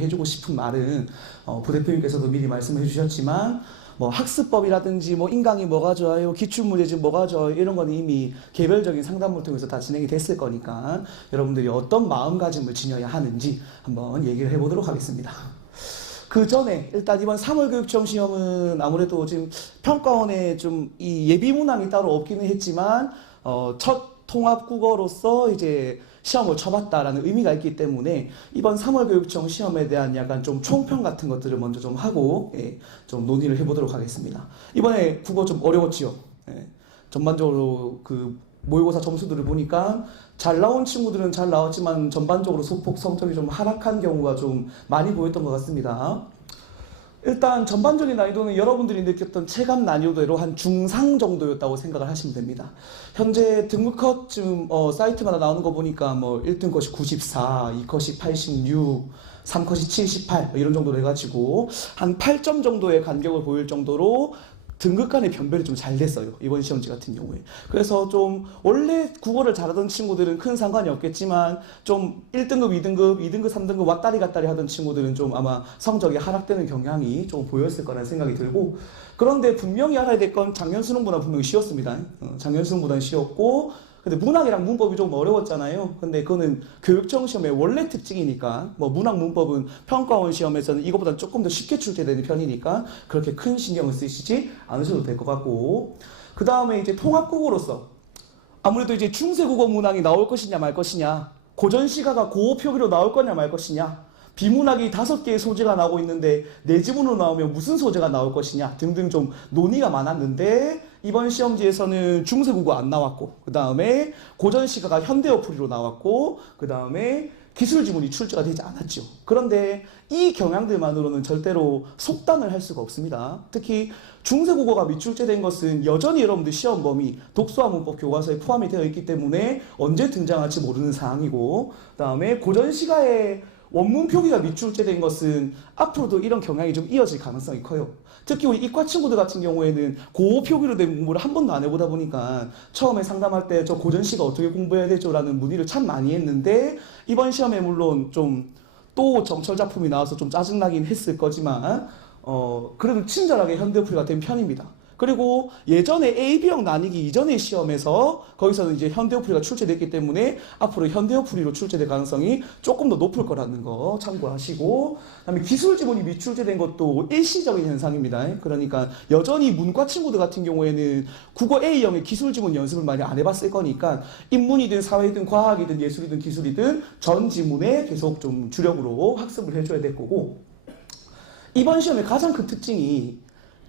해주고 싶은 말은 부대표님께서도 미리 말씀해 주셨지만 뭐 학습법이라든지 뭐 인강이 뭐가 좋아요, 기출문제집 뭐가 좋아요 이런 건 이미 개별적인 상담을 통해서 다 진행이 됐을 거니까 여러분들이 어떤 마음가짐을 지녀야 하는지 한번 얘기를 해보도록 하겠습니다. 그 전에 일단 이번 3월 교육청 시험은 아무래도 지금 평가원에 좀 이 예비 문항이 따로 없기는 했지만 첫 통합국어로서 이제 시험을 쳐봤다라는 의미가 있기 때문에 이번 3월 교육청 시험에 대한 약간 좀 총평 같은 것들을 먼저 좀 하고 좀 논의를 해보도록 하겠습니다. 이번에 국어 좀 어려웠지요. 전반적으로 그 모의고사 점수들을 보니까 잘 나온 친구들은 잘 나왔지만 전반적으로 소폭 성적이 좀 하락한 경우가 좀 많이 보였던 것 같습니다. 일단 전반적인 난이도는 여러분들이 느꼈던 체감 난이도대로 한 중상 정도였다고 생각을 하시면 됩니다. 현재 등급컷 지금 사이트마다 나오는 거 보니까 뭐 1등 컷이 94, 2컷이 86, 3컷이 78 이런 정도로 해가지고 한 8점 정도의 간격을 보일 정도로 등급 간의 변별이 좀 잘 됐어요. 이번 시험지 같은 경우에. 그래서 좀 원래 국어를 잘하던 친구들은 큰 상관이 없겠지만 좀 1등급, 2등급, 2등급, 3등급 왔다리 갔다리 하던 친구들은 좀 아마 성적이 하락되는 경향이 좀 보였을 거라는 생각이 들고, 그런데 분명히 알아야 될 건 작년 수능보다 분명히 쉬웠습니다. 작년 수능보다는 쉬웠고, 근데 문학이랑 문법이 좀 어려웠잖아요. 근데 그거는 교육청 시험의 원래 특징이니까 뭐 문학 문법은 평가원 시험에서는 이것보다 조금 더 쉽게 출제되는 편이니까 그렇게 큰 신경을 쓰시지 않으셔도 될 것 같고, 그 다음에 이제 통합국어로서 아무래도 이제 중세국어 문항이 나올 것이냐 말 것이냐, 고전시가가 고표기로 나올 거냐 말 것이냐, 비문학이 5개의 소재가 나오고 있는데 내지문으로 나오면 무슨 소재가 나올 것이냐 등등 좀 논의가 많았는데, 이번 시험지에서는 중세국어 안 나왔고, 그 다음에 고전시가가 현대어풀이로 나왔고, 그 다음에 기술지문이 출제가 되지 않았죠. 그런데 이 경향들만으로는 절대로 속단을 할 수가 없습니다. 특히 중세국어가 미출제된 것은 여전히 여러분들 시험 범위 독서와 문법 교과서에 포함이 되어 있기 때문에 언제 등장할지 모르는 사항이고, 그 다음에 고전시가의 원문 표기가 미출제된 것은 앞으로도 이런 경향이 좀 이어질 가능성이 커요. 특히 우리 이과 친구들 같은 경우에는 고 표기로 된 공부를 한 번도 안 해보다 보니까 처음에 상담할 때 저 고전시가 어떻게 공부해야 되죠? 라는 문의를 참 많이 했는데, 이번 시험에 물론 좀 또 정철 작품이 나와서 좀 짜증나긴 했을 거지만 그래도 친절하게 현대풀이가 된 편입니다. 그리고 예전에 AB형 나뉘기 이전의 시험에서 거기서는 이제 현대어풀이가 출제됐기 때문에 앞으로 현대어풀이로 출제될 가능성이 조금 더 높을 거라는 거 참고하시고, 그다음에 기술지문이 미출제된 것도 일시적인 현상입니다. 그러니까 여전히 문과 친구들 같은 경우에는 국어 A형의 기술지문 연습을 많이 안 해봤을 거니까 인문이든 사회든 과학이든 예술이든 기술이든 전 지문에 계속 좀 주력으로 학습을 해줘야 될 거고, 이번 시험의 가장 큰 특징이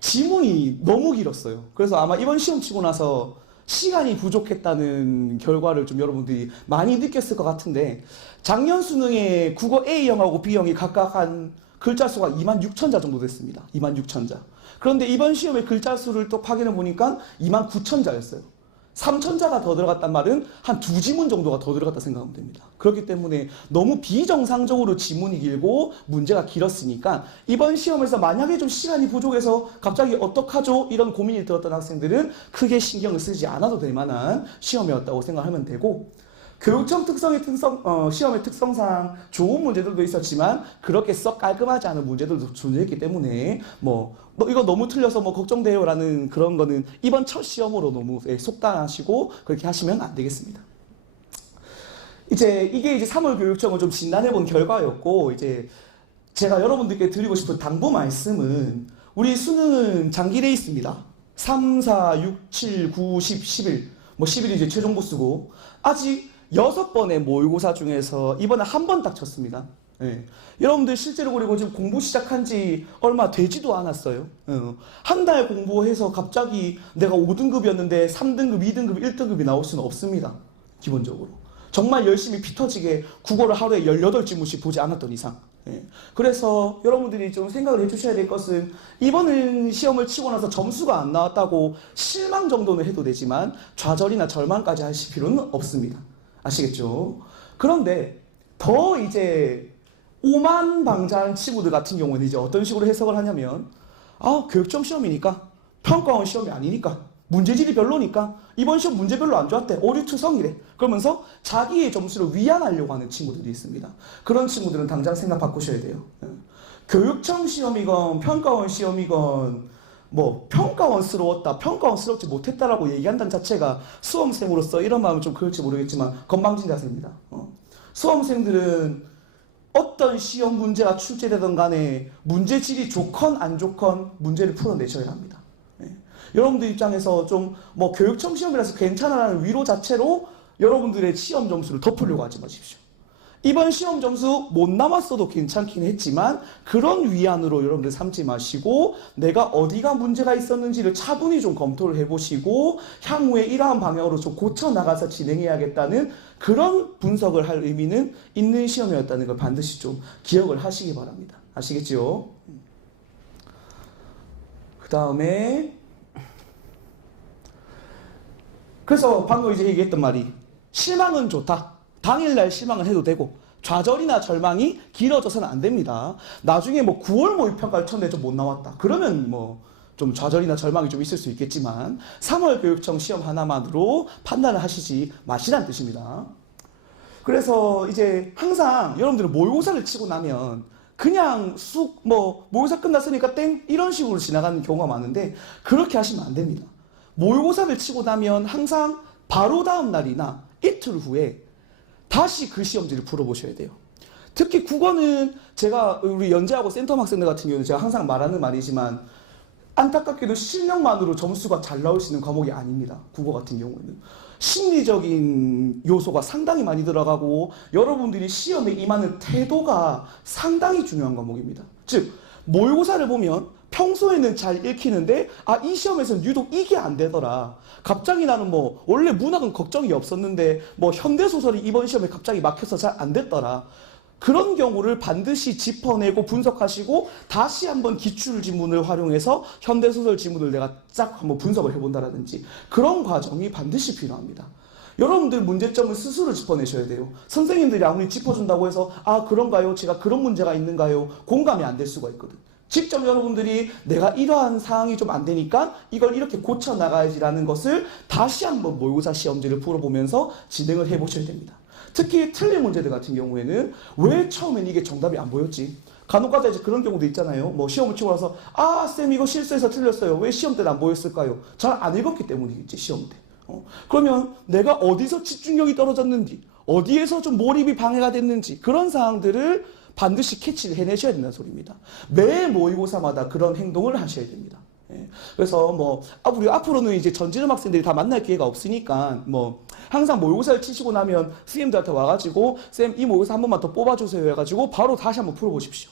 지문이 너무 길었어요. 그래서 아마 이번 시험 치고 나서 시간이 부족했다는 결과를 좀 여러분들이 많이 느꼈을 것 같은데, 작년 수능에 국어 A형하고 B형이 각각 한 글자 수가 26,000자 정도 됐습니다. 26,000자. 그런데 이번 시험의 글자 수를 또 확인해 보니까 29,000자였어요. 3,000자가 더 들어갔단 말은 한 2지문 정도가 더 들어갔다 생각하면 됩니다. 그렇기 때문에 너무 비정상적으로 지문이 길고 문제가 길었으니까 이번 시험에서 만약에 좀 시간이 부족해서 갑자기 어떡하죠? 이런 고민이 들었던 학생들은 크게 신경을 쓰지 않아도 될 만한 시험이었다고 생각하면 되고, 교육청 시험의 특성상 좋은 문제들도 있었지만 그렇게 썩 깔끔하지 않은 문제들도 존재했기 때문에 이거 너무 틀려서 걱정돼요 라는 그런 거는 이번 첫 시험으로 너무 속단하시고 그렇게 하시면 안 되겠습니다. 이게 이제 3월 교육청을 좀 진단해 본 결과였고, 이제 제가 여러분들께 드리고 싶은 당부 말씀은, 우리 수능은 장기 레이스입니다. 3, 4, 6, 7, 9, 10, 11 11이 이제 최종 보수고, 아직 6번의 모의고사 중에서 이번에 한 번 딱 쳤습니다. 여러분들 실제로 그리고 지금 공부 시작한 지 얼마 되지도 않았어요. 한 달 공부해서 갑자기 내가 5등급이었는데 3등급, 2등급, 1등급이 나올 수는 없습니다. 기본적으로. 정말 열심히 피 터지게 국어를 하루에 18지문씩 보지 않았던 이상. 그래서 여러분들이 좀 생각을 해주셔야 될 것은, 이번 시험을 치고 나서 점수가 안 나왔다고 실망 정도는 해도 되지만 좌절이나 절망까지 하실 필요는 없습니다. 아시겠죠? 그런데 더 이제 오만방자한 친구들 같은 경우는 이제 어떤 식으로 해석을 하냐면, 교육청 시험이니까 평가원 시험이 아니니까 문제질이 별로니까 이번 시험 문제 별로 안 좋았대. 오류투성이래. 그러면서 자기의 점수를 위안하려고 하는 친구들이 있습니다. 그런 친구들은 당장 생각 바꾸셔야 돼요. 교육청 시험이건 평가원 시험이건 뭐 평가원스러웠다, 평가원스럽지 못했다라고 얘기한다는 자체가 수험생으로서 이런 마음은 좀 그럴지 모르겠지만 건방진 자세입니다. 수험생들은 어떤 시험 문제가 출제되든 간에 문제질이 좋건 안 좋건 문제를 풀어내셔야 합니다. 여러분들 입장에서 좀 뭐 교육청 시험이라서 괜찮아라는 위로 자체로 여러분들의 시험 점수를 덮으려고 하지 마십시오. 이번 시험 점수 못 남았어도 괜찮긴 했지만 그런 위안으로 여러분들 삼지 마시고 내가 어디가 문제가 있었는지를 차분히 좀 검토를 해보시고 향후에 이러한 방향으로 좀 고쳐나가서 진행해야겠다는 그런 분석을 할 의미는 있는 시험이었다는 걸 반드시 좀 기억을 하시기 바랍니다. 아시겠죠? 그 다음에 그래서 방금 이제 얘기했던 말이 실망은 좋다. 당일날 실망을 해도 되고 좌절이나 절망이 길어져서는 안 됩니다. 나중에 뭐 9월 모의평가를 쳤는데 좀 못 나왔다. 그러면 뭐 좀 좌절이나 절망이 좀 있을 수 있겠지만 3월 교육청 시험 하나만으로 판단을 하시지 마시라는 뜻입니다. 그래서 이제 항상 여러분들은 모의고사를 치고 나면 그냥 모의고사 끝났으니까 땡 이런 식으로 지나가는 경우가 많은데 그렇게 하시면 안 됩니다. 모의고사를 치고 나면 항상 바로 다음 날이나 이틀 후에 다시 그 시험지를 풀어보셔야 돼요. 특히 국어는 제가 우리 연재하고 센텀 학생들 같은 경우는 제가 항상 말하는 말이지만 안타깝게도 실력만으로 점수가 잘 나올 수 있는 과목이 아닙니다. 국어 같은 경우에는. 심리적인 요소가 상당히 많이 들어가고 여러분들이 시험에 임하는 태도가 상당히 중요한 과목입니다. 즉 모의고사를 보면 평소에는 잘 읽히는데 이 시험에서는 유독 이게 안 되더라. 갑자기 나는 원래 문학은 걱정이 없었는데 현대소설이 이번 시험에 갑자기 막혀서 잘 안 됐더라. 그런 경우를 반드시 짚어내고 분석하시고 다시 한번 기출지문을 활용해서 현대소설 지문을 내가 쫙 한번 분석을 해본다라든지 그런 과정이 반드시 필요합니다. 여러분들 문제점을 스스로 짚어내셔야 돼요. 선생님들이 아무리 짚어준다고 해서 그런가요? 제가 그런 문제가 있는가요? 공감이 안 될 수가 있거든. 직접 여러분들이 내가 이러한 상황이 좀 안 되니까 이걸 이렇게 고쳐나가야지라는 것을 다시 한번 모의고사 시험지를 풀어보면서 진행을 해보셔야 됩니다. 특히 틀린 문제들 같은 경우에는 왜 처음엔 이게 정답이 안 보였지? 간혹가다 이제 그런 경우도 있잖아요. 시험을 치고 나서 쌤 이거 실수해서 틀렸어요. 왜 시험 때는 안 보였을까요? 잘 안 읽었기 때문이겠지 시험 때. 그러면 내가 어디서 집중력이 떨어졌는지 어디에서 좀 몰입이 방해가 됐는지 그런 상황들을 반드시 캐치를 해내셔야 된다는 소리입니다. 매 모의고사마다 그런 행동을 하셔야 됩니다. 그래서 우리 앞으로는 이제 전지름 학생들이 다 만날 기회가 없으니까 항상 모의고사를 치시고 나면 선생님들한테 와가지고 쌤 이 모의고사 한 번만 더 뽑아주세요 해가지고 바로 다시 한번 풀어보십시오.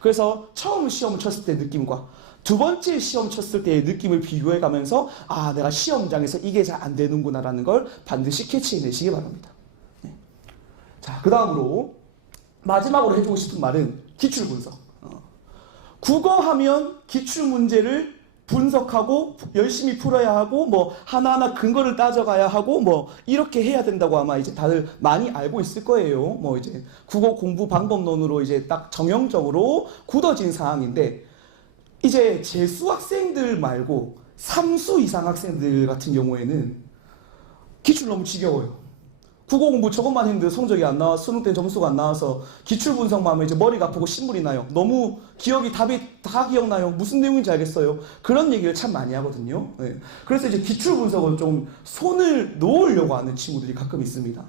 그래서 처음 시험을 쳤을 때 느낌과 두 번째 시험 쳤을 때의 느낌을 비교해 가면서 내가 시험장에서 이게 잘 안 되는구나라는 걸 반드시 캐치해내시기 바랍니다. 자, 그 다음으로 마지막으로 해주고 싶은 말은 기출 분석. 국어하면 기출 문제를 분석하고 열심히 풀어야 하고 하나하나 근거를 따져가야 하고 이렇게 해야 된다고 아마 이제 다들 많이 알고 있을 거예요. 이제 국어 공부 방법론으로 이제 딱 정형적으로 굳어진 사항인데 이제 재수 학생들 말고 3수 이상 학생들 같은 경우에는 기출 너무 지겨워요. 국어 공부 저것만 했는데 성적이 안 나와 수능 때 점수가 안 나와서 기출 분석만 하면 이제 머리가 아프고 신물이 나요. 너무 답이 다 기억나요. 무슨 내용인지 알겠어요. 그런 얘기를 참 많이 하거든요. 그래서 이제 기출 분석을 좀 손을 놓으려고 하는 친구들이 가끔 있습니다.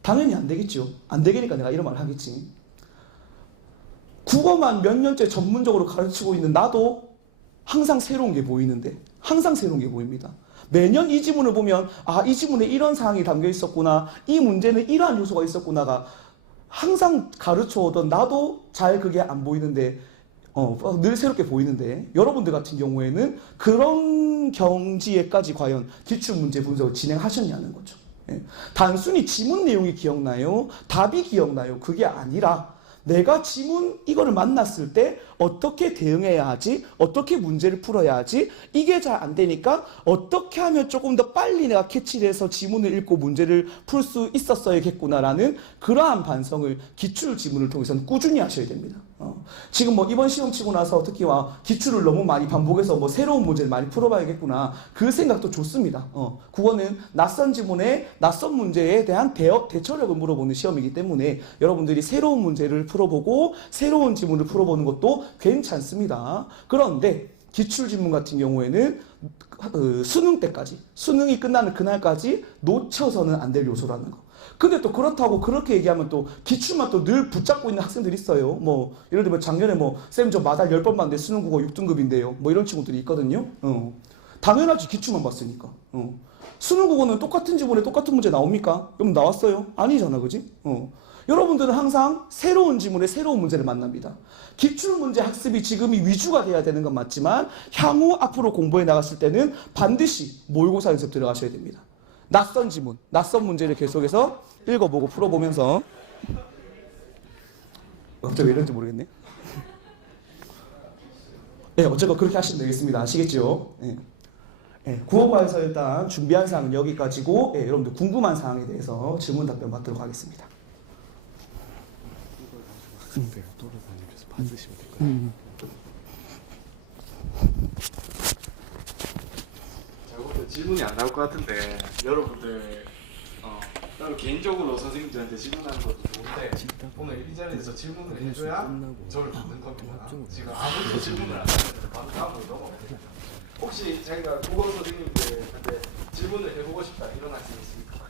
당연히 안 되겠죠. 안 되니까 내가 이런 말을 하겠지. 국어만 몇 년째 전문적으로 가르치고 있는 나도 항상 새로운 게 보이는데 항상 새로운 게 보입니다. 매년 이 지문을 보면 이 지문에 이런 사항이 담겨 있었구나, 이 문제는 이러한 요소가 있었구나가 항상 가르쳐 오던 나도 잘 그게 안 보이는데 늘 새롭게 보이는데 여러분들 같은 경우에는 그런 경지에까지 과연 기출문제 분석을 진행하셨냐는 거죠. 단순히 지문 내용이 기억나요? 답이 기억나요? 그게 아니라 내가 지문 이거를 만났을 때 어떻게 대응해야 하지? 어떻게 문제를 풀어야 하지? 이게 잘 안 되니까 어떻게 하면 조금 더 빨리 내가 캐치를 해서 지문을 읽고 문제를 풀 수 있었어야겠구나라는 그러한 반성을 기출 지문을 통해서는 꾸준히 하셔야 됩니다. 지금 뭐 이번 시험 치고 나서 특히 기출을 너무 많이 반복해서 뭐 새로운 문제를 많이 풀어봐야겠구나. 그 생각도 좋습니다. 국어는 낯선 지문에 낯선 문제에 대한 대처력을 물어보는 시험이기 때문에 여러분들이 새로운 문제를 풀어보고 새로운 지문을 풀어보는 것도 괜찮습니다. 그런데 기출지문 같은 경우에는 수능 때까지, 수능이 끝나는 그날까지 놓쳐서는 안 될 요소라는 거. 근데 또 그렇다고 그렇게 얘기하면 또 기출만 또 늘 붙잡고 있는 학생들이 있어요. 뭐 예를 들면 작년에 뭐 쌤 저 마달 10번 봤는데 수능 국어 6등급인데요. 뭐 이런 친구들이 있거든요. 당연하지 기출만 봤으니까. 수능 국어는 똑같은 지문에 똑같은 문제 나옵니까? 그럼 나왔어요? 아니잖아, 그지? 여러분들은 항상 새로운 지문에 새로운 문제를 만납니다. 기출문제 학습이 지금이 위주가 돼야 되는 건 맞지만 향후 앞으로 공부해 나갔을 때는 반드시 모의고사 연습 들어가셔야 됩니다. 낯선 지문, 낯선 문제를 계속해서 읽어보고 풀어보면서 갑자기 왜 이런지 모르겠네. 네, 어쨌건 그렇게 하시면 되겠습니다. 아시겠죠? 네. 네, 국어과에서 일단 준비한 사항은 여기까지고 네, 여러분들 궁금한 사항에 대해서 질문 답변 받도록 하겠습니다. 내가 돌아다니면서 받으시면 될 거예요. 제가 볼 때 질문이 안 나올 것 같은데 여러분들 따로 개인적으로 선생님들한테 질문하는 것도 좋은데 오늘 이 자리에서 질문을 해줘야 저를 받는 겁니다. 지금 아무도 질문을 안 하는데 바로 다음으로 넘어갑니다. 혹시 저희가 국어 선생님들한테 질문을 해보고 싶다 이런 말씀 있습니까?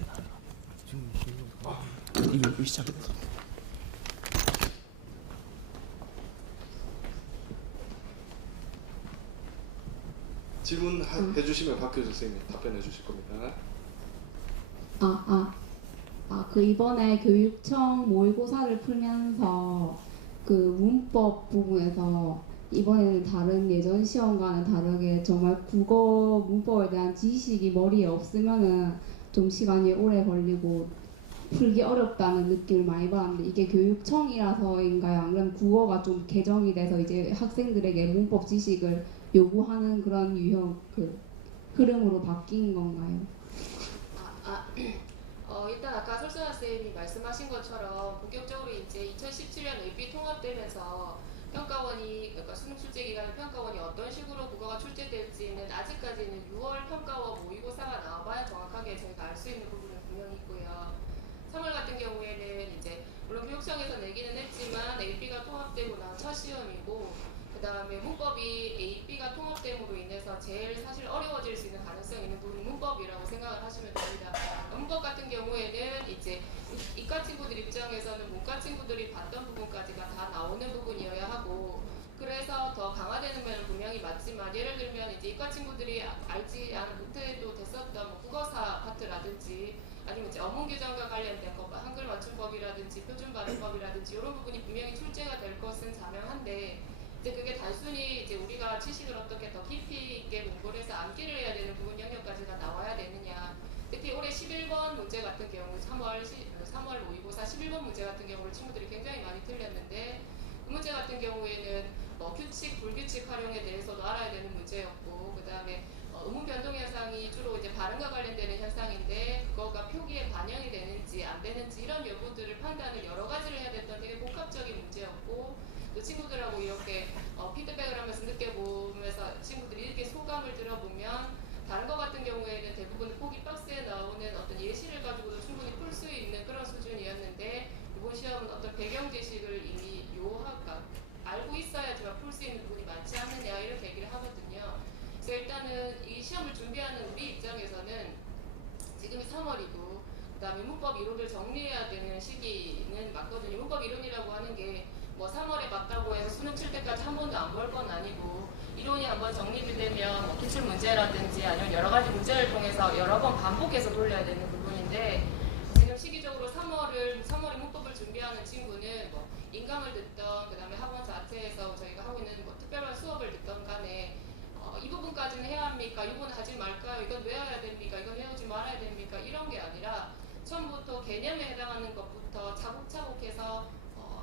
이거 시작했다. 질문 해주시면 박효주 선생님이 답변해 주실 겁니다. 그 이번에 교육청 모의고사를 풀면서 그 문법 부분에서 이번에는 다른 예전 시험과는 다르게 정말 국어 문법에 대한 지식이 머리에 없으면은 좀 시간이 오래 걸리고 풀기 어렵다는 느낌을 많이 받았는데 이게 교육청이라서인가요? 아니면 국어가 좀 개정이 돼서 이제 학생들에게 문법 지식을 요구하는 그런 유형 흐름으로 바뀐 건가요? 일단 아까 설선아 쌤이 말씀하신 것처럼 본격적으로 이제 2017년 의비 통합되면서 평가원이 그러니까 수능 출제 기간에 평가원이 어떤 식으로 국어가 출제될지는 아직까지는 6월 평가원 모의고사가 나와봐야 정확하게 저희가 알 수 있는 부분은 분명히 있고요. 3월 같은 경우에는 이제 물론 교육청에서 내기는 했지만 AB가 통합되고 난 첫 시험이고 그 다음에 문법이 A, B가 통합됨으로 인해서 제일 사실 어려워질 수 있는 가능성이 있는 부분이 문법이라고 생각을 하시면 됩니다. 문법 같은 경우에는 이제 이과 친구들 입장에서는 문과 친구들이 봤던 부분까지가 다 나오는 부분이어야 하고 그래서 더 강화되는 면은 분명히 맞지만 예를 들면 이제 이과 친구들이 알지 못해도 됐었던 뭐 국어사 파트라든지 아니면 이제 어문 규정과 관련된 것, 한글 맞춤법이라든지 표준 발음법이라든지 이런 부분이 분명히 출제가 될 것은 자명한데 이제 그게 단순히 이제 우리가 지식을 어떻게 더 깊이 있게 공부를 해서 암기를 해야 되는 부분 영역까지가 나와야 되느냐. 특히 올해 11번 문제 같은 경우 3월 모의고사 11번 문제 같은 경우를 친구들이 굉장히 많이 틀렸는데 그 문제 같은 경우에는 뭐 규칙, 불규칙 활용에 대해서도 알아야 되는 문제였고 그 다음에 음운 변동 현상이 주로 이제 발음과 관련되는 현상인데 그거가 표기에 반영이 되는지 안 되는지 이런 여부들을 판단을 여러 가지를 해야 됐던 되게 복합적인 문제였고 또 친구들하고 이렇게 피드백을 하면서 느껴보면서 친구들이 이렇게 소감을 들어보면 다른 것 같은 경우에는 대부분 포기 박스에 나오는 어떤 예시를 가지고도 충분히 풀 수 있는 그런 수준이었는데 이번 시험은 어떤 배경 지식을 이미 알고 있어야지만 풀 수 있는 부분이 많지 않느냐 이렇게 얘기를 하거든요. 그래서 일단은 이 시험을 준비하는 우리 입장에서는 지금이 3월이고 그 다음에 문법 이론을 정리해야 되는 시기는 맞거든요. 문법 이론이라고 하는 게 뭐 3월에 맞다고 해서 수능 칠 때까지 한 번도 안 볼 건 아니고 이론이 한번 정립이 되면 뭐 기출 문제라든지 아니면 여러 가지 문제를 통해서 여러 번 반복해서 돌려야 되는 부분인데 지금 시기적으로 3월에 문법을 준비하는 친구는 뭐 인강을 듣던 그 다음에 학원 자체에서 저희가 하고 있는 뭐 특별한 수업을 듣던 간에 이 부분까지는 해야 합니까? 이 부분은 하지 말까요? 이건 외워야 됩니까? 이건 외우지 말아야 됩니까? 이런 게 아니라 처음부터 개념에 해당하는 것부터 차곡차곡해서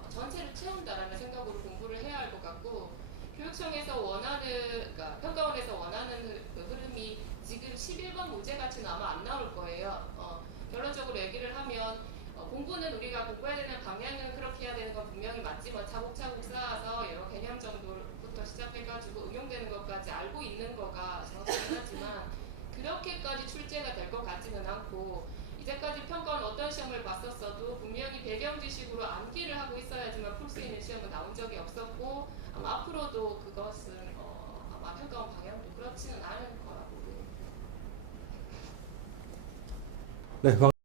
전체를 채운다라는 생각으로 공부를 해야 할 것 같고 교육청에서 그러니까 평가원에서 원하는 그 흐름이 지금 11번 문제같이는 아마 안 나올 거예요. 결론적으로 얘기를 하면 공부는 우리가 공부해야 되는 방향은 그렇게 해야 되는 건 분명히 맞지만 차곡차곡 쌓아서 여러 개념 정도부터 시작해가지고 응용되는 것까지 알고 있는 거가 정확하긴 하지만 그렇게까지 출제가 될 것 같지는 않고 이제까지 평가원 어떤 시험을 봤었어도 분명히 배경 지식으로 암기를 하고 있어야지만 풀 수 있는 시험은 나온 적이 없었고 아마 앞으로도 그것은 아마 평가원 방향도 그렇지는 않을 거라고. 네.